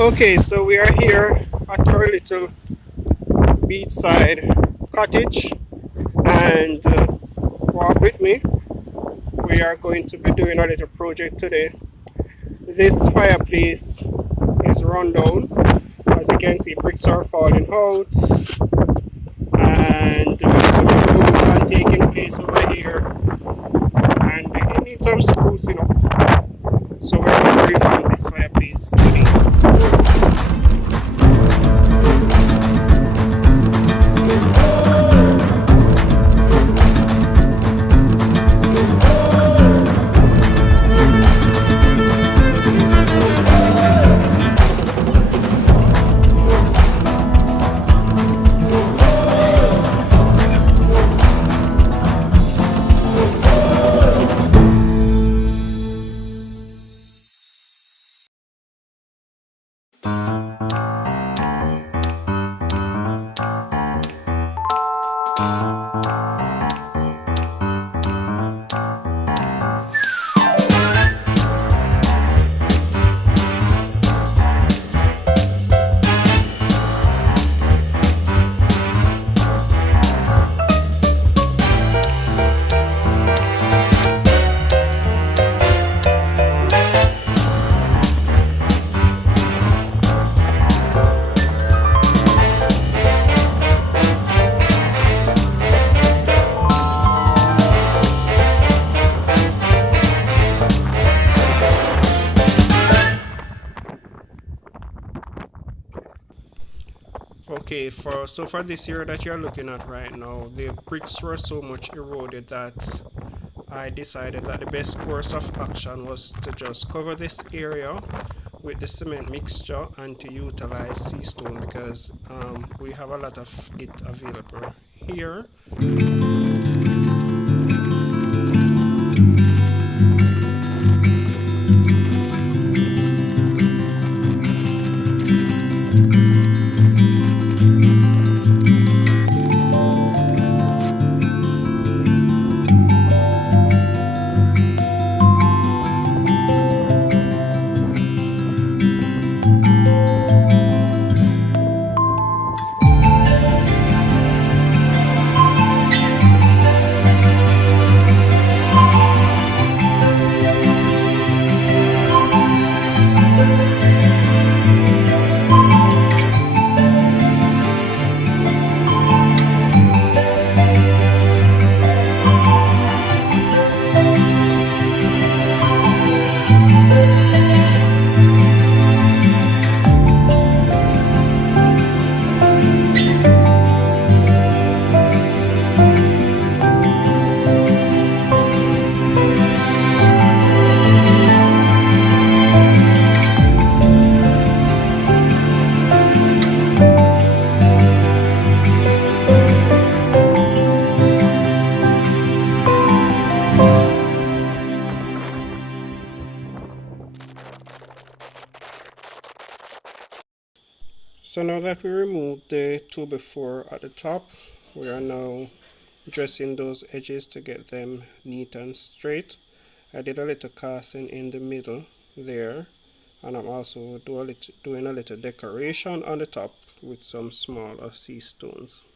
Okay, so we are here at our little beachside cottage, and walk with me. We are going to be doing a little project today. This fireplace is run down. As you can see, bricks are falling out, and some erosion taking place over here, and it needs some sprucing up. So we're going to refurb this fireplace today. Okay, for this area that you're looking at right now, the bricks were so much eroded that I decided that the best course of action was to just cover this area with the cement mixture and to utilize sea stone because we have a lot of it available here. So now that we removed the 2x4 at the top, we are now dressing those edges to get them neat and straight. I did a little casting in the middle there, and I'm also doing a little decoration on the top with some smaller sea stones.